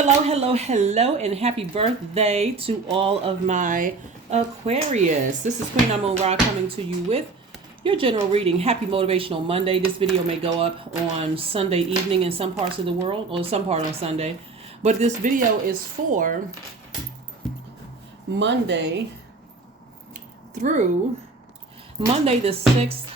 Hello, hello, hello, and happy birthday to all of my Aquarius. This is Queen Amun Ra coming to you with your general reading. Happy Motivational Monday. This video may go up on Sunday evening in some parts of the world, or some part on Sunday. But this video is for Monday through Monday, the 6th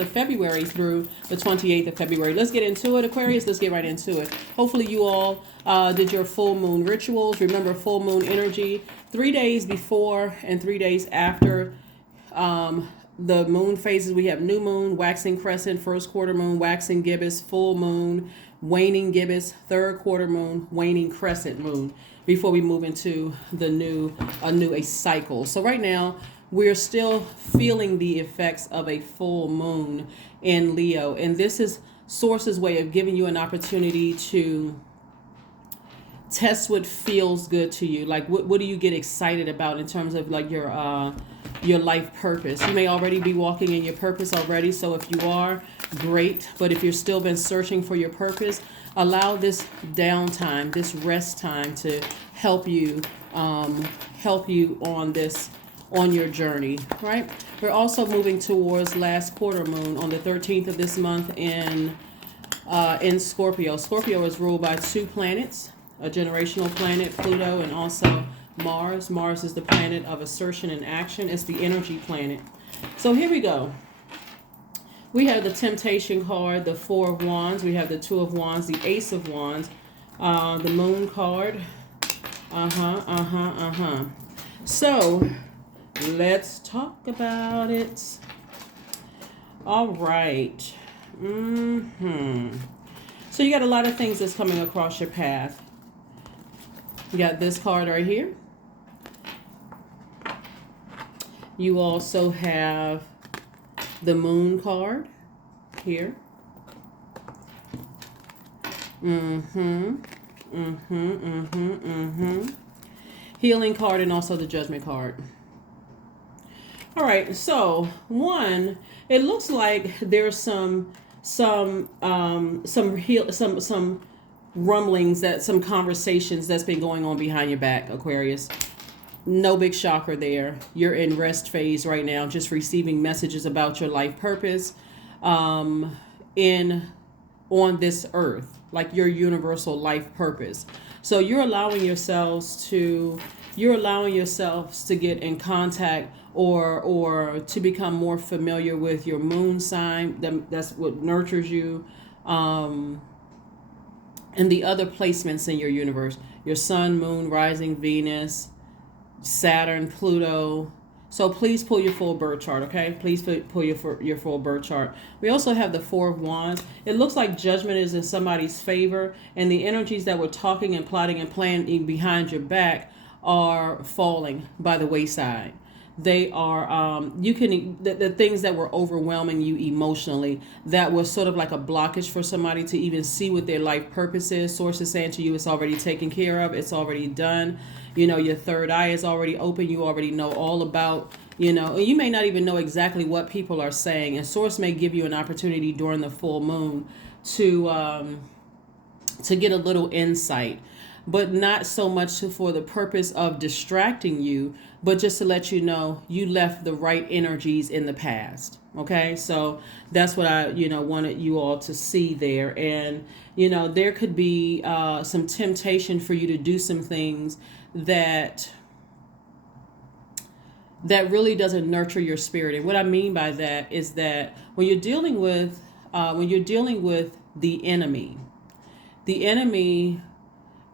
of February through the 28th of February. Let's get into it, Aquarius. Let's get right into it. Hopefully you all did your full moon rituals. Remember, full moon energy, 3 days before and 3 days after the moon phases. We have new moon, waxing crescent, first quarter moon, waxing gibbous, full moon, waning gibbous, third quarter moon, waning crescent moon, before we move into a cycle. So right now, we're still feeling the effects of a full moon in Leo. And this is Source's way of giving you an opportunity to test what feels good to you. Like, what do you get excited about in terms of like your life purpose? You may already be walking in your purpose already. So if you are, great. But if you're still been searching for your purpose, allow this downtime, this rest time to help you on your journey, right? We're also moving towards last quarter moon on the 13th of this month in Scorpio. Scorpio is ruled by two planets, a generational planet, Pluto, and also Mars. Mars is the planet of assertion and action. It's the energy planet. So here we go. We have the Temptation card, the Four of Wands. We have the Two of Wands, the Ace of Wands, the Moon card. So let's talk about it. All right. So you got a lot of things that's coming across your path. You got this card right here. You also have the Moon card here. Healing card, and also the Judgment card. All right, so one, it looks like there's some rumblings, some conversations that's been going on behind your back, Aquarius. No big shocker there. You're in rest phase right now, just receiving messages about your life purpose on this earth, like your universal life purpose. So you're allowing yourselves to get in contact or to become more familiar with your moon sign. That's what nurtures you, and the other placements in your universe: your sun, moon, rising, Venus, Saturn, Pluto. So please pull your full birth chart, okay? Please pull your full birth chart. We also have the Four of Wands. It looks like judgment is in somebody's favor, and the energies that were talking and plotting and planning behind your back are falling by the wayside. They are the things that were overwhelming you emotionally, that was sort of like a blockage for somebody to even see what their life purpose is. Source is saying to you, it's already taken care of. It's already done. You know, your third eye is already open. You already know all about, and you may not even know exactly what people are saying. And Source may give you an opportunity during the full moon to get a little insight, but not so much for the purpose of distracting you, but just to let you know you left the right energies in the past. Okay, so that's what I wanted you all to see there. And there could be some temptation for you to do some things that really doesn't nurture your spirit. And what I mean by that is that when you're dealing with the enemy,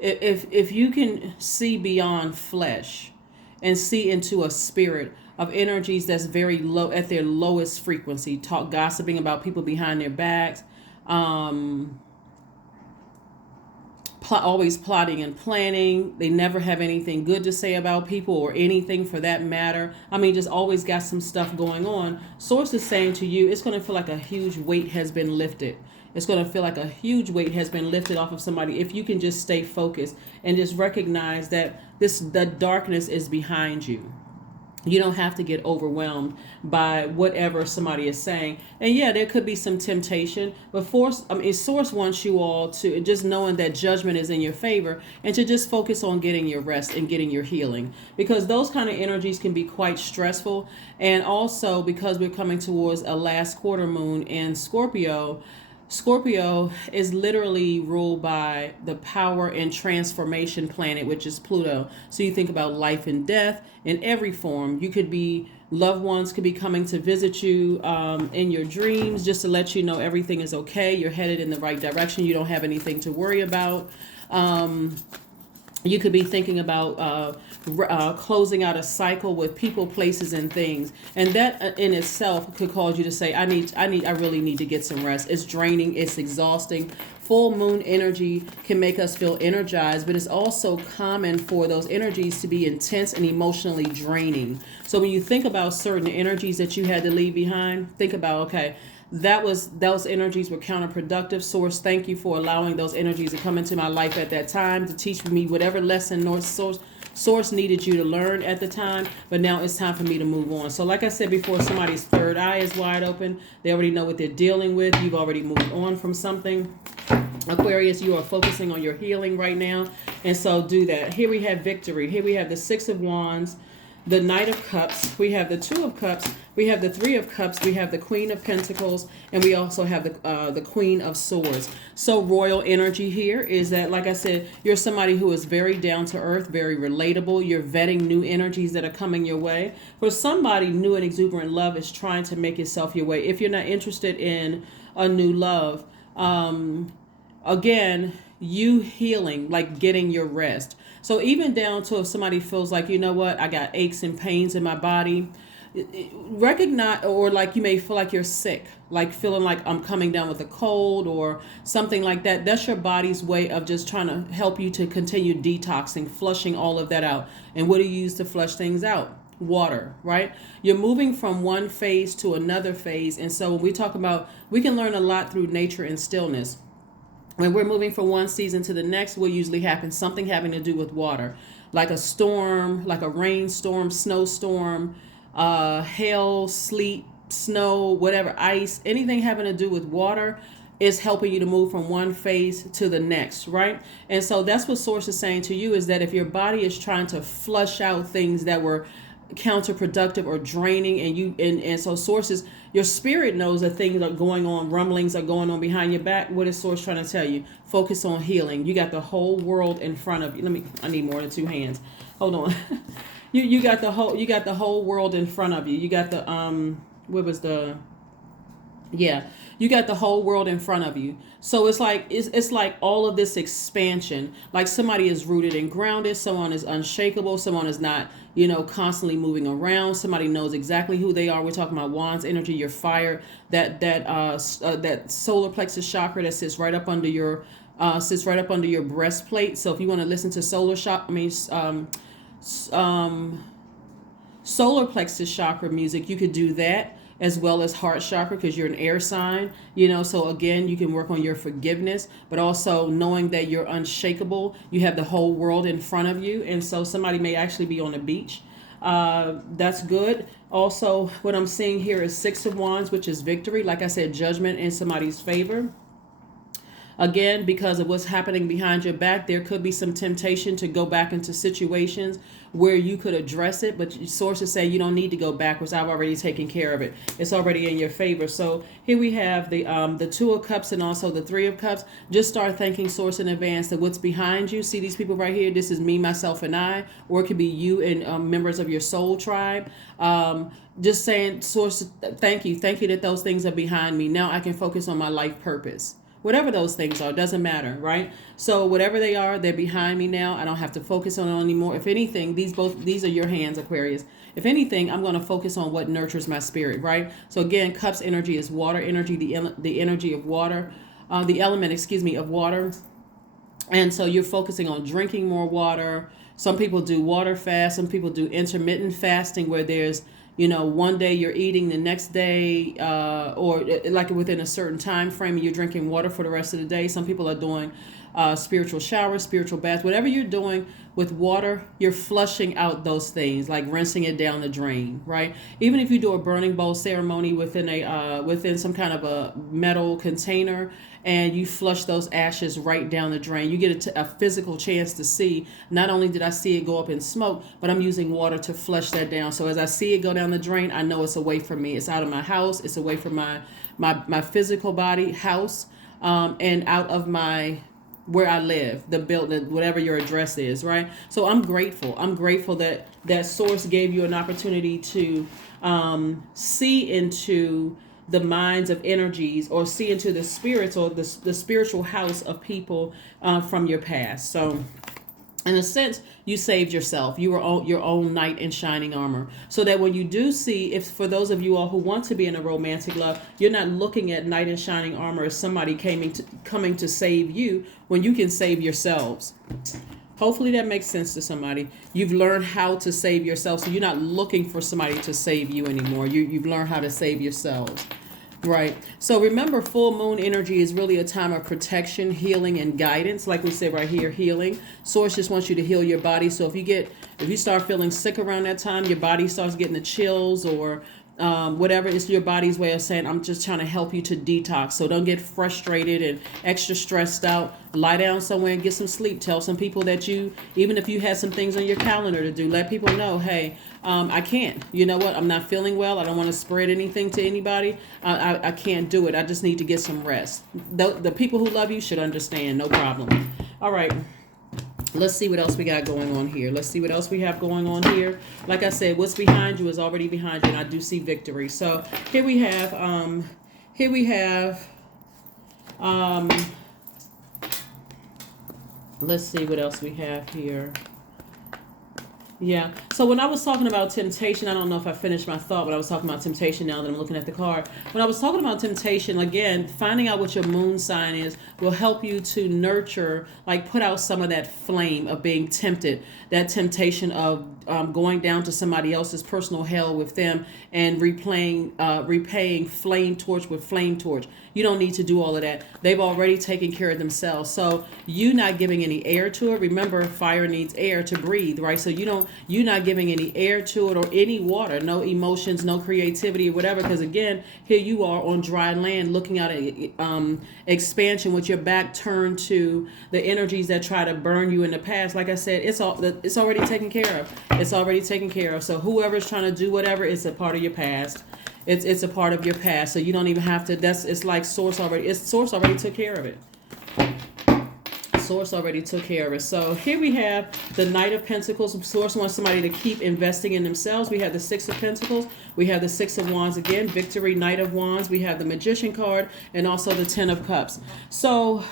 if you can see beyond flesh and see into a spirit of energies that's very low, at their lowest frequency, gossiping about people behind their backs, always plotting and planning. They never have anything good to say about people or anything for that matter. I mean, just always got some stuff going on. Source is saying to you, it's going to feel like a huge weight has been lifted. It's going to feel like a huge weight has been lifted off of somebody if you can just stay focused and just recognize that the darkness is behind you. You don't have to get overwhelmed by whatever somebody is saying. And yeah, there could be some temptation, but source wants you all to just knowing that judgment is in your favor and to just focus on getting your rest and getting your healing, because those kind of energies can be quite stressful. And also because we're coming towards a last quarter moon in Scorpio. Scorpio is literally ruled by the power and transformation planet, which is Pluto. So you think about life and death in every form. You could be, loved ones could be coming to visit you in your dreams just to let you know everything is okay. You're headed in the right direction. You don't have anything to worry about. You could be thinking about closing out a cycle with people, places, and things, and that in itself could cause you to say, I really need to get some rest. It's draining, it's exhausting. Full moon energy can make us feel energized, but it's also common for those energies to be intense and emotionally draining. So when you think about certain energies that you had to leave behind, think about, okay, those energies were counterproductive. Source, thank you for allowing those energies to come into my life at that time to teach me whatever lesson source needed you to learn at the time, but now it's time for me to move on. So like I said before, somebody's third eye is wide open. They already know what they're dealing with. You've already moved on from something. Aquarius, you are focusing on your healing right now, and so do that. Here we have victory. Here we have the Six of Wands, the Knight of Cups, we have the Two of Cups, we have the Three of Cups, we have the Queen of Pentacles, and we also have the Queen of Swords. So royal energy here is that, like I said, you're somebody who is very down to earth, very relatable. You're vetting new energies that are coming your way. For somebody, new and exuberant love is trying to make itself your way. If you're not interested in a new love, again, you healing, like getting your rest. So even down to if somebody feels like, you know what, I got aches and pains in my body, recognize, or like you may feel like you're sick, like feeling like I'm coming down with a cold or something like that. That's your body's way of just trying to help you to continue detoxing, flushing all of that out. And what do you use to flush things out? Water, right? You're moving from one phase to another phase. And so when we talk about, we can learn a lot through nature and stillness. When we're moving from one season to the next, will usually happen something having to do with water, like a storm, like a rainstorm, snowstorm, hail, sleet, snow, whatever, ice, anything having to do with water is helping you to move from one phase to the next, right? And so that's what Source is saying to you, is that if your body is trying to flush out things that were counterproductive or draining, and so Sources, your spirit knows that things are going on, rumblings are going on behind your back. What is Source trying to tell you? Focus on healing. You got the whole world in front of you. I need more than two hands. Hold on. you got the whole world in front of you. You got the you got the whole world in front of you. So it's like all of this expansion, like somebody is rooted and grounded, someone is unshakable, someone is not, constantly moving around, somebody knows exactly who they are. We're talking about Wands energy, your fire, that solar plexus chakra that sits right up under your breastplate. So if you want to listen to solar plexus chakra music, you could do that, as well as heart chakra, because you're an air sign, so again, you can work on your forgiveness, but also knowing that you're unshakable. You have the whole world in front of you, and so somebody may actually be on the beach. That's good. Also, what I'm seeing here is Six of Wands, which is victory. Like I said, judgment in somebody's favor. Again, because of what's happening behind your back, there could be some temptation to go back into situations where you could address it, but sources say you don't need to go backwards. I've already taken care of it. It's already in your favor. So here we have the Two of Cups and also the Three of Cups. Just start thanking Source in advance that what's behind you. See these people right here? This is me, myself, and I. Or it could be you and members of your soul tribe. Just saying, Source, thank you. Thank you that those things are behind me. Now I can focus on my life purpose. Whatever those things are, doesn't matter, right? So whatever they are, they're behind me now. I don't have to focus on it anymore. If anything, these are your hands, Aquarius. If anything, I'm going to focus on what nurtures my spirit, right? So again, Cups energy is water energy, the energy of water, the element, of water. And so you're focusing on drinking more water. Some people do water fast. Some people do intermittent fasting, where there's one day you're eating, the next day, or like within a certain time frame, you're drinking water for the rest of the day. Some people are doing spiritual shower, spiritual bath, whatever you're doing with water, you're flushing out those things, like rinsing it down the drain, right? Even if you do a burning bowl ceremony within some kind of a metal container, and you flush those ashes right down the drain, you get a physical chance to see, not only did I see it go up in smoke, but I'm using water to flush that down. So as I see it go down the drain, I know it's away from me. It's out of my house. It's away from my physical body, house, and out of my where I live, the building, whatever your address is, right? So I'm grateful. I'm grateful that that source gave you an opportunity to see into the minds of energies, or see into the spirits, or the spiritual house of people from your past. So in a sense, you saved yourself. You were your own knight in shining armor. So that when you do see, if for those of you all who want to be in a romantic love, you're not looking at knight in shining armor as somebody coming to save you, when you can save yourselves. Hopefully that makes sense to somebody. You've learned how to save yourself. So you're not looking for somebody to save you anymore. You've learned how to save yourselves. Right. So remember, full moon energy is really a time of protection, healing, and guidance. Like we said right here, healing. Source just wants you to heal your body. So if you start feeling sick around that time, your body starts getting the chills, or whatever, it's your body's way of saying, I'm just trying to help you to detox. So don't get frustrated and extra stressed out. Lie down somewhere and get some sleep. Tell some people that even if you had some things on your calendar to do, let people know, hey, I can't. You know what? I'm not feeling well. I don't want to spread anything to anybody. I can't do it. I just need to get some rest. The people who love you should understand. No problem. All right. Let's see what else we got going on here. Let's see what else we have going on here. Like I said, what's behind you is already behind you, and I do see victory. So here we have, let's see what else we have here. Yeah. So when I was talking about temptation, I don't know if I finished my thought, but I was talking about temptation now that I'm looking at the card. When I was talking about temptation, again, finding out what your moon sign is will help you to nurture, like put out some of that flame of being tempted, that temptation of going down to somebody else's personal hell with them and repaying flame torch with flame torch. You don't need to do all of that. They've already taken care of themselves. So you not giving any air to it. Remember, fire needs air to breathe, right? So you're not giving any air to it, or any water, no emotions, no creativity or whatever. Because again, here you are on dry land looking at expansion with your back turned to the energies that try to burn you in the past. Like I said, it's already taken care of. It's already taken care of. So whoever's trying to do whatever, it's a part of your past. It's a part of your past, so you don't even have to. It's like Source already took care of it. Source already took care of it. So here we have the Knight of Pentacles. Source wants somebody to keep investing in themselves. We have the Six of Pentacles. We have the Six of Wands again. Victory, Knight of Wands. We have the Magician card, and also the Ten of Cups. So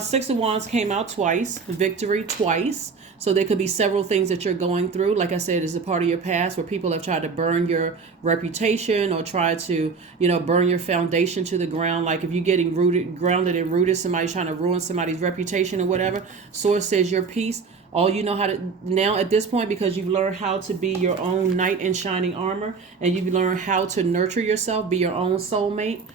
Six of Wands came out twice. Victory twice. So there could be several things that you're going through. Like I said, it's a part of your past where people have tried to burn your reputation, or try to, burn your foundation to the ground. Like if you're getting grounded and rooted, somebody's trying to ruin somebody's reputation or whatever. Source says your peace. All you know how to now at this point, because you've learned how to be your own knight in shining armor, and you've learned how to nurture yourself, be your own soulmate.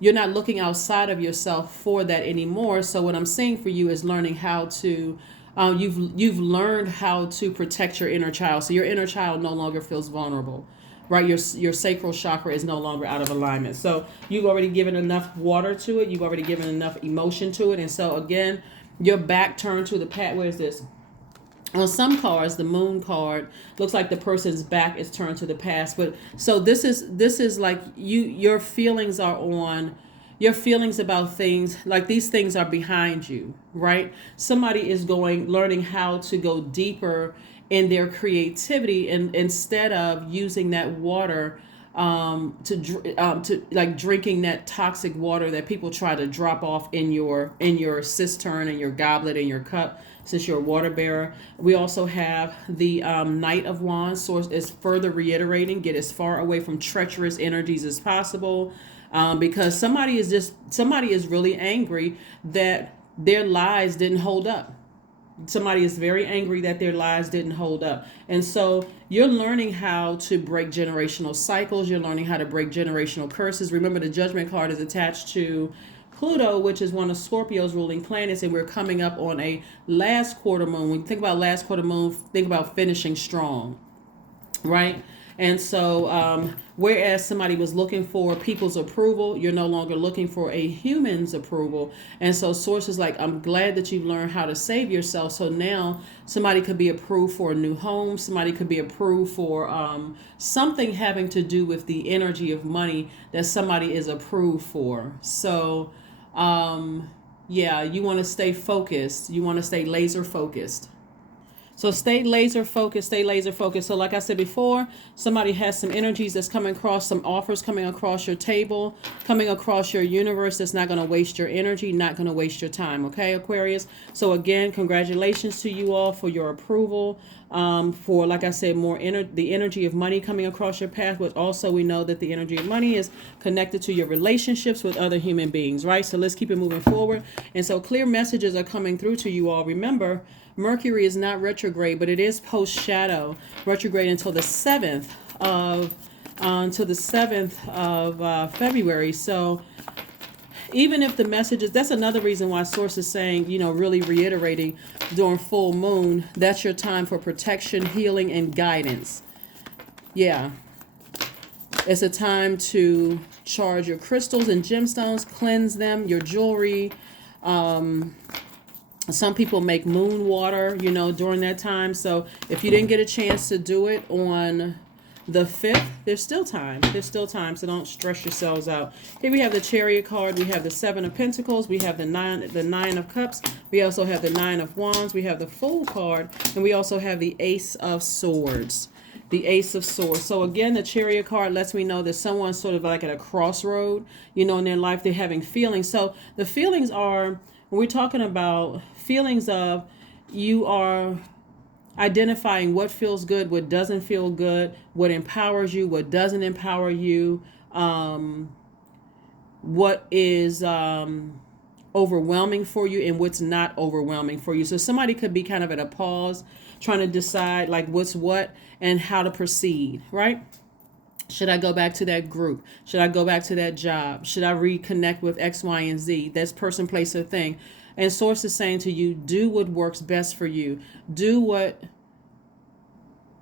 You're not looking outside of yourself for that anymore. So what I'm saying for you is learning how to you've learned how to protect your inner child. So your inner child no longer feels vulnerable, right? Your sacral chakra is no longer out of alignment. So you've already given enough water to it. You've already given enough emotion to it. And so again, your back turned to the past. Where is this? On some cards, the Moon card looks like the person's back is turned to the past. But so this is like your feelings are on. Your feelings about things, like these things are behind you, right? Somebody is learning how to go deeper in their creativity, and instead of using that water to like drinking that toxic water that people try to drop off in your cistern and your goblet and your cup, since you're a water bearer. We also have the Knight of Wands. Source is further reiterating, get as far away from treacherous energies as possible. Because somebody is really angry that their lies didn't hold up. Somebody is very angry that their lies didn't hold up. And so you're learning how to break generational cycles. You're learning how to break generational curses. Remember, the Judgment card is attached to Pluto, which is one of Scorpio's ruling planets, and we're coming up on a last quarter moon. When you think about last quarter moon, think about finishing strong, right? And so, whereas somebody was looking for people's approval, you're no longer looking for a human's approval. And so, sources like, I'm glad that you've learned how to save yourself. So now somebody could be approved for a new home. Somebody could be approved for something having to do with the energy of money that somebody is approved for. So, yeah, you want to stay focused. You want to stay laser focused. So stay laser focused, stay laser focused. So like I said before, somebody has some energies that's coming across, some offers coming across your table, coming across your universe that's not going to waste your energy, not going to waste your time. Okay, Aquarius? So again, congratulations to you all for your approval. For, like I said, the energy of money coming across your path, but also we know that the energy of money is connected to your relationships with other human beings, right? So let's keep it moving forward. And so clear messages are coming through to you all. Remember, Mercury is not retrograde, but it is post shadow retrograde until the 7th of February. So even if the messages, that's another reason why Source is saying, really reiterating during full moon, that's your time for protection, healing, and guidance. Yeah. It's a time to charge your crystals and gemstones, cleanse them, your jewelry. Some people make moon water, during that time. So if you didn't get a chance to do it on the 5th, there's still time. So don't stress yourselves out. Here we have the Chariot card. We have the 7 of Pentacles. We have the nine of Cups. We also have the 9 of Wands. We have the Fool card. And we also have the Ace of Swords. The Ace of Swords. So again, the Chariot card lets me know that someone's sort of like at a crossroad, in their life. They're having feelings. So the feelings are, when we're talking about feelings of, you are identifying what feels good, what doesn't feel good, what empowers you, what doesn't empower you, what is overwhelming for you and what's not overwhelming for you. So somebody could be kind of at a pause, trying to decide like what's what and how to proceed, right? Should I go back to that group? Should I go back to that job? Should I reconnect with X, Y, and Z? That's person, place, or thing. And Source is saying to you, do what works best for you. Do what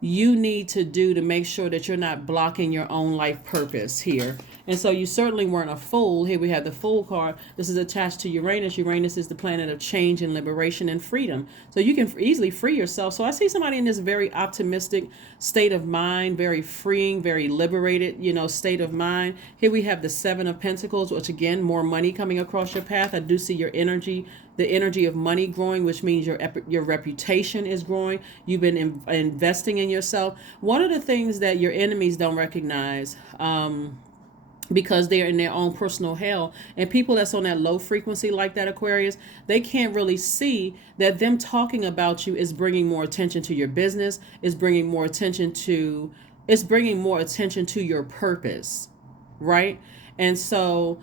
you need to do to make sure that you're not blocking your own life purpose here. And so you certainly weren't a fool. Here we have the Fool card. This is attached to Uranus. Uranus is the planet of change and liberation and freedom. So you can easily free yourself. So I see somebody in this very optimistic state of mind, very freeing, very liberated, state of mind. Here we have the 7 of Pentacles, which again, more money coming across your path. I do see your energy, the energy of money growing, which means your reputation is growing. You've been investing in yourself. One of the things that your enemies don't recognize, because they're in their own personal hell, and people that's on that low frequency like that, Aquarius, they can't really see that them talking about you is bringing more attention to your business, is bringing more attention to your purpose, right? And so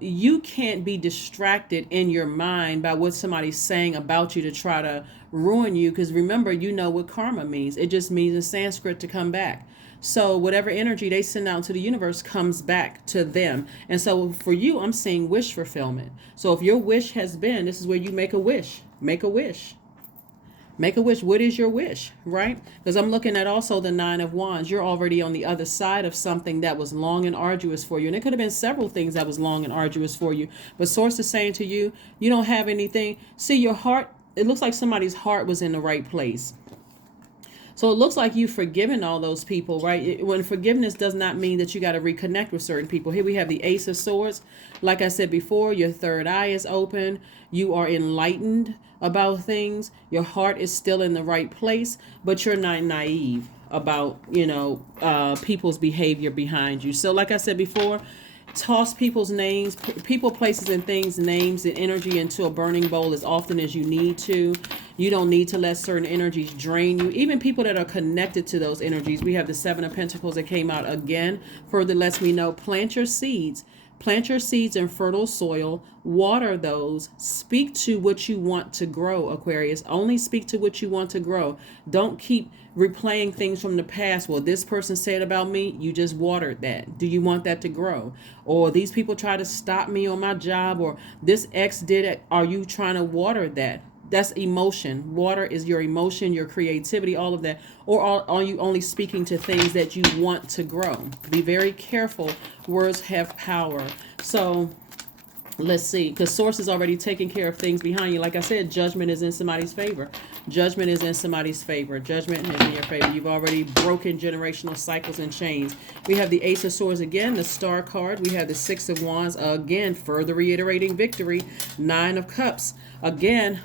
you can't be distracted in your mind by what somebody's saying about you to try to ruin you, because remember, what karma means. It just means in Sanskrit to come back. So whatever energy they send out to the universe comes back to them. And so for you, I'm seeing wish fulfillment. So if your wish has been, this is where you make a wish. Make a wish. Make a wish. What is your wish, right? Because I'm looking at also the 9 of Wands. You're already on the other side of something that was long and arduous for you. And it could have been several things that was long and arduous for you. But Source is saying to you, you don't have anything. See, your heart, it looks like somebody's heart was in the right place. So it looks like you've forgiven all those people, right? When forgiveness does not mean that you got to reconnect with certain people. Here we have the Ace of Swords. Like I said before, your third eye is open. You are enlightened about things. Your heart is still in the right place, but you're not naive about, people's behavior behind you. So like I said before, toss people's names, people, places, and things, names and energy into a burning bowl as often as you need to. You don't need to let certain energies drain you. Even people that are connected to those energies. We have the 7 of Pentacles that came out again. Further lets me know, plant your seeds. Plant your seeds in fertile soil, water those, speak to what you want to grow, Aquarius. Only speak to what you want to grow. Don't keep replaying things from the past. Well, this person said about me, you just watered that. Do you want that to grow? Or these people try to stop me on my job, or this ex did it. Are you trying to water that? That's emotion. Water is your emotion, your creativity, all of that. Or are you only speaking to things that you want to grow? Be very careful. Words have power. So let's see, because source is already taking care of things behind you. Like I said, judgment is in somebody's favor. Judgment is in somebody's favor. Judgment is in your favor. You've already broken generational cycles and chains. We have the Ace of Swords again, the Star card. We have the Six of Wands again, further reiterating victory. Nine of Cups again,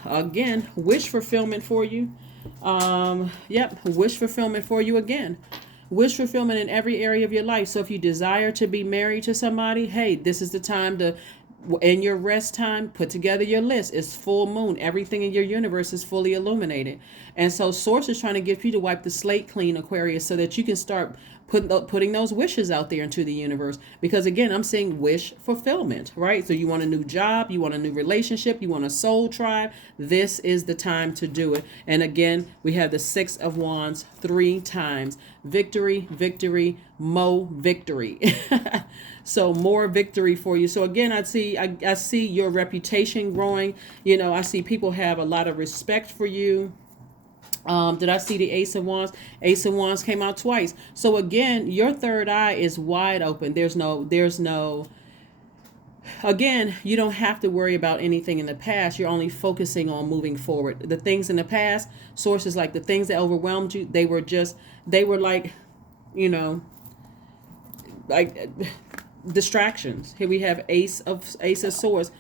wish fulfillment for you. Yep, wish fulfillment for you again. Wish fulfillment in every area of your life. So if you desire to be married to somebody, hey, this is the time to, in your rest time, put together your list. It's full moon. Everything in your universe is fully illuminated. And so source is trying to get you to wipe the slate clean, Aquarius, so that you can start putting those wishes out there into the universe. Because again, I'm saying wish fulfillment, right? So you want a new job, you want a new relationship, you want a soul tribe. This is the time to do it. And again, we have the Six of Wands 3 times. Victory, victory, mo victory. So more victory for you. So again, I see your reputation growing. You know, I see people have a lot of respect for you. Did I see the Ace of Wands? Ace of Wands came out twice. So again, your third eye is wide open. There's no, again, you don't have to worry about anything in the past. You're only focusing on moving forward. The things in the past, sources like the things that overwhelmed you, they were like, you know, like distractions. Here we have Ace of Swords.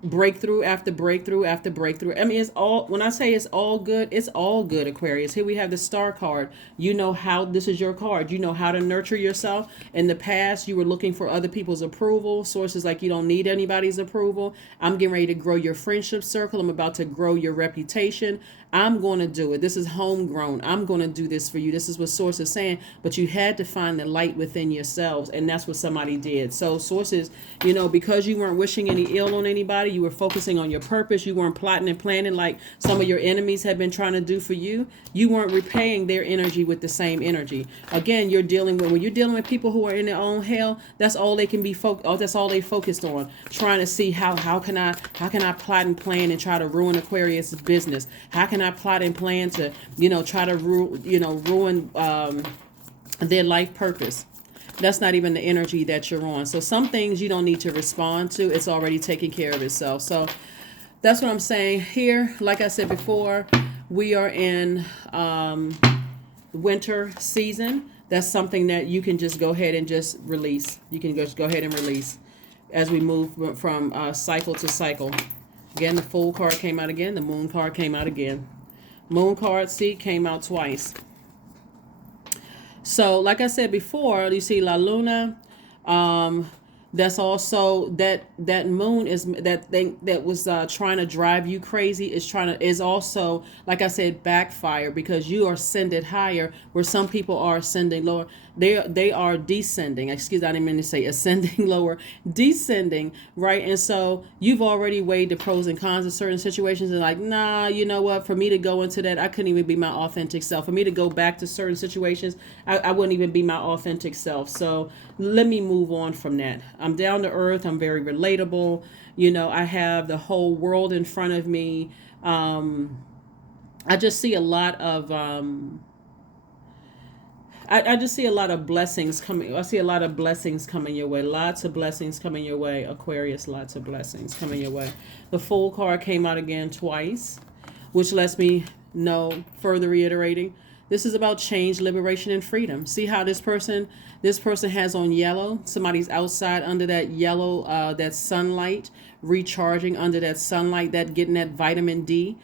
Breakthrough after breakthrough after breakthrough. I mean, it's all, when I say it's all good, Aquarius. Here we have the Star card. You know how, this is your card. You know how to nurture yourself. In the past, you were looking for other people's approval. Sources like, you don't need anybody's approval. I'm getting ready to grow your friendship circle. I'm about to grow your reputation. I'm going to do it. This is homegrown. I'm going to do this for you. This is what Source is saying. But you had to find the light within yourselves. And that's what somebody did. So sources, you know, because you weren't wishing any ill on anybody, you were focusing on your purpose. You weren't plotting and planning like some of your enemies have been trying to do for you. You weren't repaying their energy with the same energy. Again, when you're dealing with people who are in their own hell, that's all they can be that's all they focused on. Trying to see how can I plot and plan and try to ruin Aquarius' business? How can I plot and plan to, you know, try to ruin their life purpose? That's not even the energy that you're on. So some things you don't need to respond to. It's already taking care of itself. So that's what I'm saying here. Like I said before, we are in winter season. That's something that you can just go ahead and just release. You can just go ahead and release as we move from cycle to cycle. Again, the Fool card came out again. The Moon card came out again. Moon card, see, came out twice. So, like I said before, you see La Luna. That's also that moon is that thing that was trying to drive you crazy is also, like I said, backfire, because you are ascended higher where some people are ascending lower. They are descending. Excuse me, I didn't mean to say ascending lower, descending, right? And so you've already weighed the pros and cons of certain situations and like, nah, you know what? For me to go into that, I couldn't even be my authentic self. For me to go back to certain situations, I wouldn't even be my authentic self. So let me move on from that. I'm down to earth. I'm very relatable. You know, I have the whole world in front of me. I just see a lot of I just see a lot of blessings coming. I see a lot of blessings coming your way. Lots of blessings coming your way, Aquarius. Lots of blessings coming your way. The Fool card came out again twice, which lets me know, further reiterating, this is about change, liberation, and freedom. See how this person has on yellow. Somebody's outside under that yellow, that sunlight, recharging under that sunlight, that getting that vitamin D.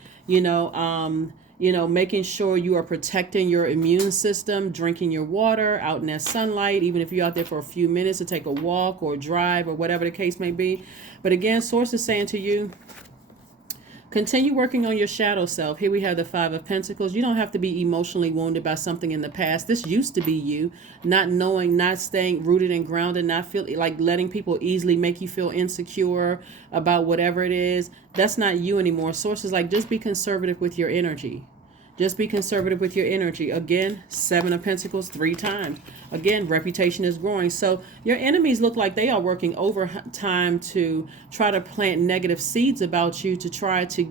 Making sure you are protecting your immune system, drinking your water out in that sunlight, even if you're out there for a few minutes to take a walk or drive or whatever the case may be. But again, Source is saying to you, Continue working on your shadow self. Here we have the Five of Pentacles. You don't have to be emotionally wounded by something in the past. This used to be you, not knowing, not staying rooted and grounded, not feel like letting people easily make you feel insecure about whatever it is. That's not you anymore. Sources like, just be conservative with your energy. Just be conservative with your energy. Again, Seven of Pentacles 3 times. Again, reputation is growing. So your enemies look like they are working overtime to try to plant negative seeds about you, to try to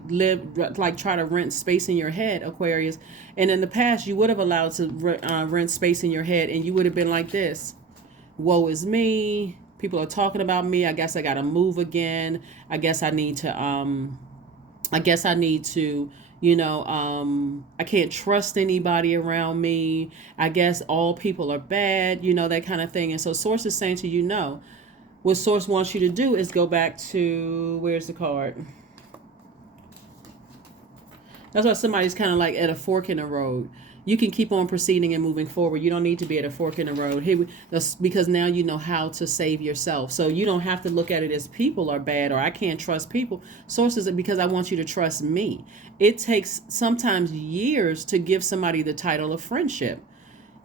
try to rent space in your head, Aquarius. And in the past, you would have allowed to rent space in your head, and you would have been like this. Woe is me. People are talking about me. I guess I got to move again. I guess I need to, I can't trust anybody around me. I guess all people are bad, that kind of thing. And so Source is saying to you, no. What Source wants you to do is go back to, where's the card? That's why somebody's kind of like at a fork in the road. You can keep on proceeding and moving forward. You don't need to be at a fork in the road. Because now you know how to save yourself. So you don't have to look at it as people are bad or I can't trust people. Sources, because I want you to trust me. It takes sometimes years to give somebody the title of friendship.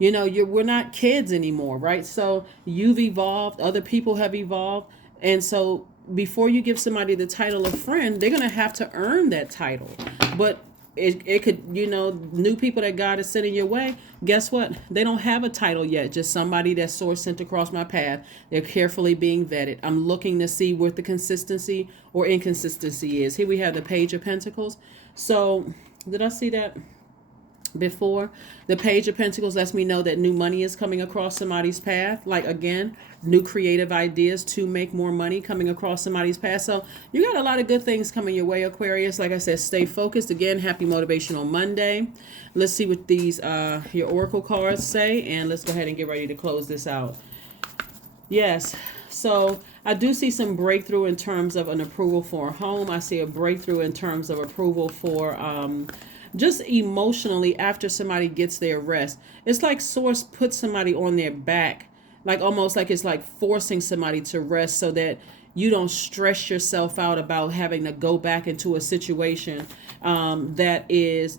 We're not kids anymore, right? So you've evolved. Other people have evolved. And so before you give somebody the title of friend, they're going to have to earn that title. But it could, new people that God is sending your way, guess what? They don't have a title yet. Just somebody that Source sent across my path. They're carefully being vetted. I'm looking to see what the consistency or inconsistency is. Here we have the Page of Pentacles. So did I see that before? The Page of Pentacles lets me know that new money is coming across somebody's path. Like, again, new creative ideas to make more money coming across somebody's path. So you got a lot of good things coming your way, Aquarius. Like I said, stay focused. Again, happy Motivational Monday. Let's see what these your oracle cards say, and let's go ahead and get ready to close this out. Yes, so I do see some breakthrough in terms of an approval for a home. I see a breakthrough in terms of approval for just emotionally after somebody gets their rest. It's like Source puts somebody on their back, like almost like it's like forcing somebody to rest so that you don't stress yourself out about having to go back into a situation that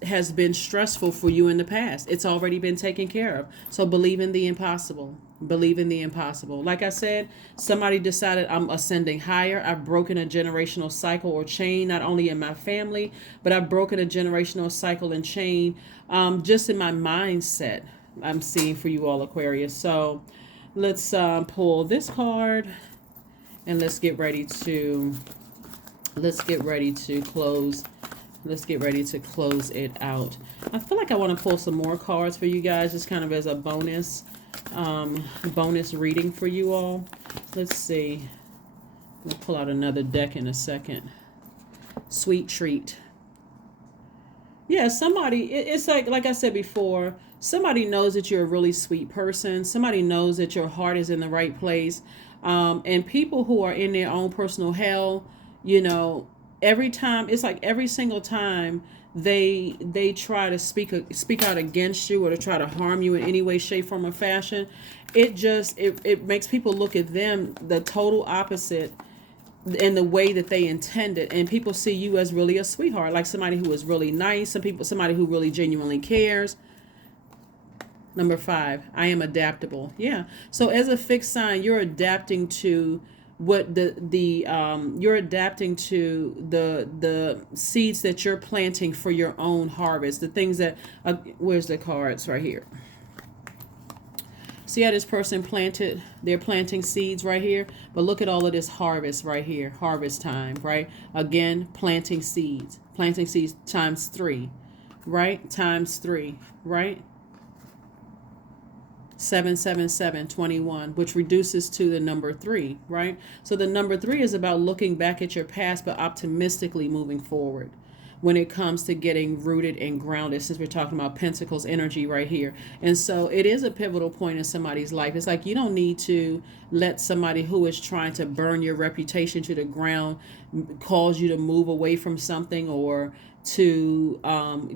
has been stressful for you in the past. It's already been taken care of. So believe in the impossible. Believe in the impossible. Like I said, somebody decided I'm ascending higher. I've broken a generational cycle or chain, not only in my family, but I've broken a generational cycle and chain just in my mindset. I'm seeing for you all, Aquarius. So let's pull this card and let's get ready to close. Let's get ready to close it out. I feel like I want to pull some more cards for you guys, just kind of as a bonus reading for you all. Let's see. We'll pull out another deck in a second. Sweet treat. Yeah, somebody, it's like I said before, somebody knows that you're a really sweet person. Somebody knows that your heart is in the right place. And people who are in their own personal hell, every time, it's like every single time they try to speak out against you or to try to harm you in any way, shape, form, or fashion, it makes people look at them the total opposite in the way that they intended, and people see you as really a sweetheart, like somebody who is really nice. Somebody who really genuinely cares. Number 5, I am adaptable. Yeah. So as a fixed sign, you're adapting to what you're adapting to the seeds that you're planting for your own harvest. The things that where's the cards right here? See how this person they're planting seeds right here, but look at all of this harvest right here, harvest time, right? Again, planting seeds times 3, right? Times 3, right? 777 21, which reduces to the number 3, right? So the number 3 is about looking back at your past, but optimistically moving forward when it comes to getting rooted and grounded, since we're talking about Pentacles energy right here. And so it is a pivotal point in somebody's life. It's like you don't need to let somebody who is trying to burn your reputation to the ground cause you to move away from something or to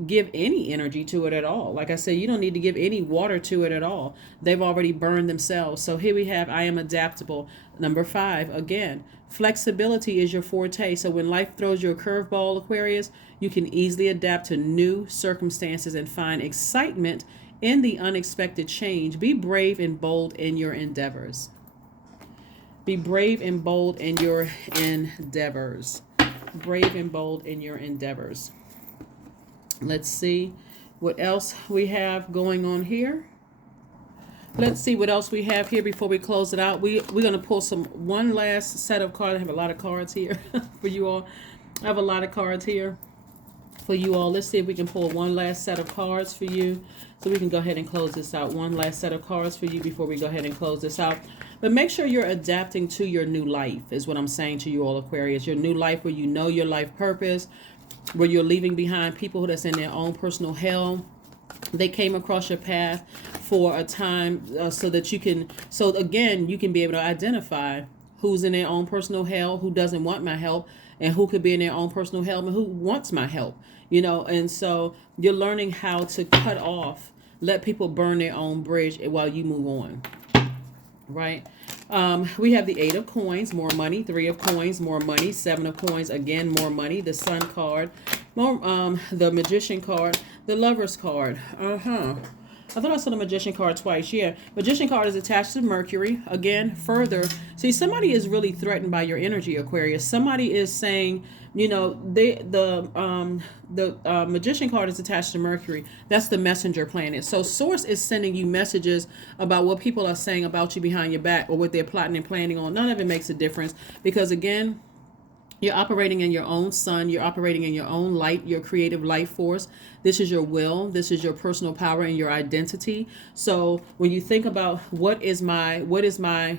give any energy to it at all. Like I said, you don't need to give any water to it at all. They've already burned themselves. So here we have, I am adaptable. Number 5, again, Flexibility is your forte. So when life throws you a curveball, Aquarius, you can easily adapt to new circumstances and find excitement in the unexpected change. Be brave and bold in your endeavors. Be brave and bold in your endeavors. Brave and bold in your endeavors. Let's see what else we have going on here. Let's see what else we have here before we close it out. We're going to pull one last set of cards. I have a lot of cards here for you all. I have a lot of cards here for you all. Let's see if we can pull one last set of cards for you so we can go ahead and close this out. One last set of cards for you before we go ahead and close this out. But make sure you're adapting to your new life is what I'm saying to you all, Aquarius. Your new life where you know your life purpose, where you're leaving behind people that's in their own personal hell. They came across your path for a time so that you can, you can be able to identify who's in their own personal hell, who doesn't want my help, and who could be in their own personal hell and who wants my help, and so you're learning how to cut off, let people burn their own bridge while you move on, right? We have the 8 of coins, more money, 3 of coins, more money, 7 of coins, again, more money, the Sun card, more, the Magician card, the Lover's card. I thought I saw the Magician card twice. Yeah, Magician card is attached to Mercury. Again, further, see, somebody is really threatened by your energy, Aquarius. Somebody is saying, the Magician card is attached to Mercury. That's the messenger planet. So Source is sending you messages about what people are saying about you behind your back or what they're plotting and planning on. None of it makes a difference because, again, you're operating in your own sun. You're operating in your own light, your creative life force. This is your will. This is your personal power and your identity. So when you think about what is my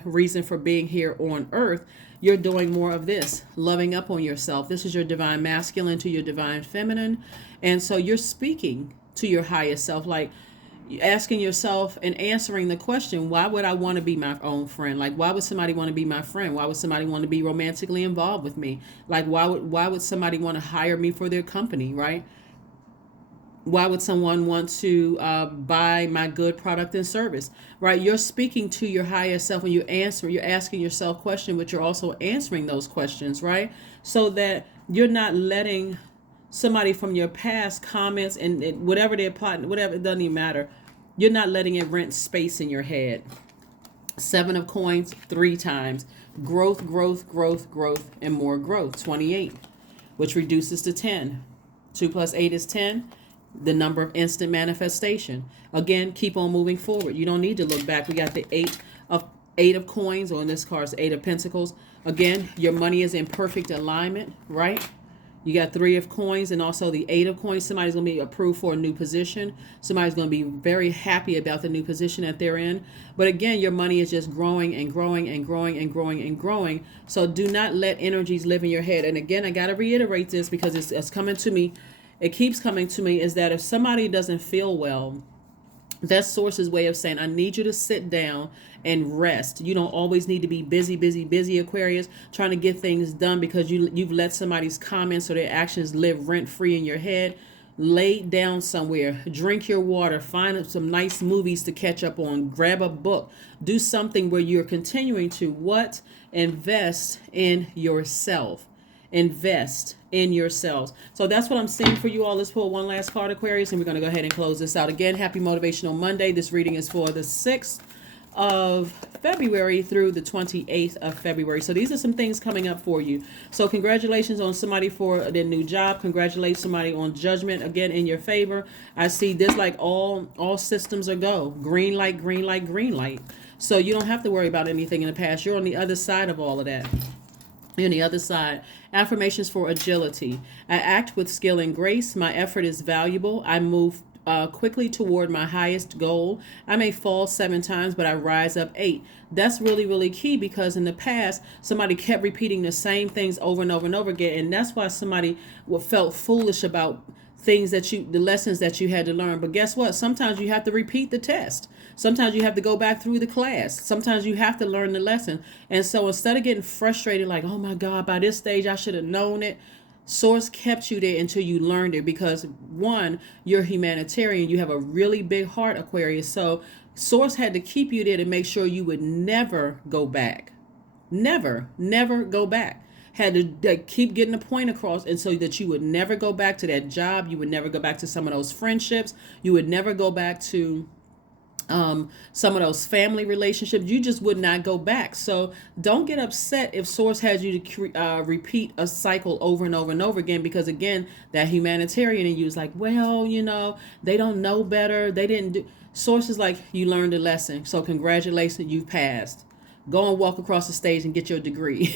reason for being here on earth, you're doing more of this, loving up on yourself. This is your divine masculine to your divine feminine. And so you're speaking to your highest self, like asking yourself and answering the question, why would I want to be my own friend? Like, why would somebody want to be my friend? Why would somebody want to be romantically involved with me? Like, why would somebody want to hire me for their company, right? Why would someone want to buy my good product and service, right? You're speaking to your highest self and you're asking yourself questions, but you're also answering those questions, right? So that you're not letting somebody from your past comments and whatever they're plotting, whatever, it doesn't even matter. You're not letting it rent space in your head. 7 of coins, 3 times. Growth, growth, growth, growth, and more growth. 28, which reduces to 10. 2 plus 8 is 10. The number of instant manifestation. Again, keep on moving forward. You don't need to look back. We got the 8 of coins, or in this card, 8 of pentacles. Again, your money is in perfect alignment, right? You got 3 of coins and also the 8 of coins. Somebody's going to be approved for a new position. Somebody's going to be very happy about the new position that they're in. But again, your money is just growing and growing and growing and growing and growing. So do not let energies live in your head. And again, I got to reiterate this because it's coming to me. It keeps coming to me, is that if somebody doesn't feel well, that's Source's way of saying, I need you to sit down and rest. You don't always need to be busy, busy, busy, Aquarius, trying to get things done because you've let somebody's comments or their actions live rent-free in your head. Lay down somewhere, drink your water, find some nice movies to catch up on, grab a book, do something where you're continuing to invest in yourself. Invest in yourselves. So that's what I'm seeing for you all. Let's pull one last card, Aquarius, and we're going to go ahead and close this out. Again, happy Motivational Monday. This reading is for the 6th of February through the 28th of February. So these are some things coming up for you. So congratulations on somebody for their new job. Congratulate somebody on judgment, again, in your favor. I see this like all systems are go. Green light, green light, green light. So you don't have to worry about anything in the past. You're on the other side of all of that. On the other side, affirmations for agility. I act with skill and grace. My effort is valuable. I move quickly toward my highest goal. I may fall 7 times, but I rise up 8. That's really, really key because in the past, somebody kept repeating the same things over and over and over again. And that's why somebody felt foolish about the lessons that you had to learn. But guess what? Sometimes you have to repeat the test. Sometimes you have to go back through the class. Sometimes you have to learn the lesson. And so instead of getting frustrated, like, oh my God, by this stage, I should have known it. Source kept you there until you learned it because, one, you're humanitarian. You have a really big heart, Aquarius. So Source had to keep you there to make sure you would never go back. Never go back. Had to like, keep getting the point across, and so that you would never go back to that job. You would never go back to some of those friendships. You would never go back to some of those family relationships. You just would not go back. So don't get upset if source has you to repeat a cycle over and over and over again, because again, that humanitarian in you is like, well, they don't know better, they didn't do. Source is like, you learned a lesson, so congratulations, you've passed. Go and walk across the stage and get your degree.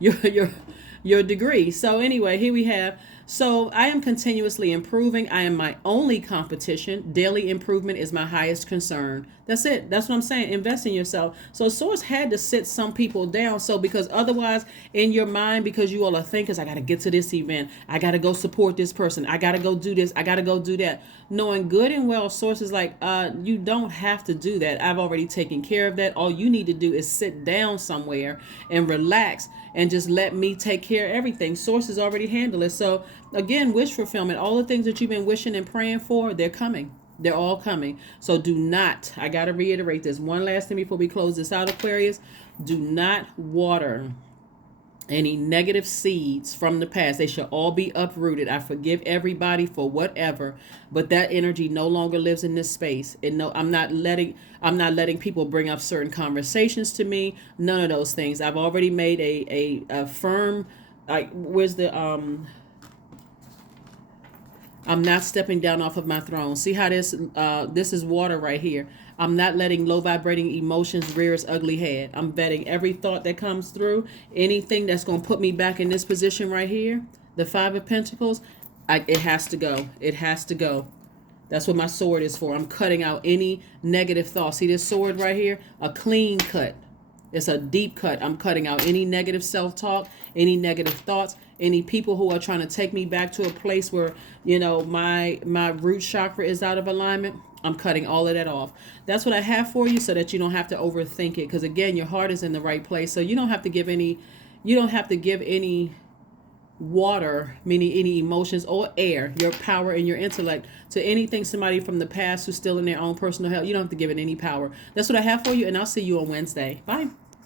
your degree. So anyway, here we have. So I am continuously improving. I am my only competition. Daily improvement is my highest concern. That's it. That's what I'm saying. Invest in yourself. So source had to sit some people down. So because otherwise in your mind, because you all are thinkers, I got to get to this event. I got to go support this person. I got to go do this. I got to go do that. Knowing good and well, source is like, you don't have to do that. I've already taken care of that. All you need to do is sit down somewhere and relax and just let me take care of everything. Source has already handled it. So again, wish fulfillment. All the things that you've been wishing and praying for, they're coming. They're all coming. So do not, I got to reiterate this one last thing before we close this out, Aquarius. Do not water any negative seeds from the past. They should all be uprooted. I forgive everybody for whatever, but that energy no longer lives in this space. And no, I'm not letting people bring up certain conversations to me. None of those things. I've already made a firm, like, where's the I'm not stepping down off of my throne. See how this is water right here. I'm not letting low vibrating emotions rear its ugly head. I'm vetting every thought that comes through. Anything that's going to put me back in this position right here, the Five of Pentacles, it has to go. It has to go. That's what my sword is for. I'm cutting out any negative thoughts. See this sword right here? A clean cut. It's a deep cut. I'm cutting out any negative self-talk, any negative thoughts, any people who are trying to take me back to a place where, my root chakra is out of alignment. I'm cutting all of that off. That's what I have for you, so that you don't have to overthink it. Because again, your heart is in the right place. So you don't have to give any water, meaning any emotions or air, your power and your intellect, to anything, somebody from the past who's still in their own personal hell. You don't have to give it any power. That's what I have for you, and I'll see you on Wednesday. Bye.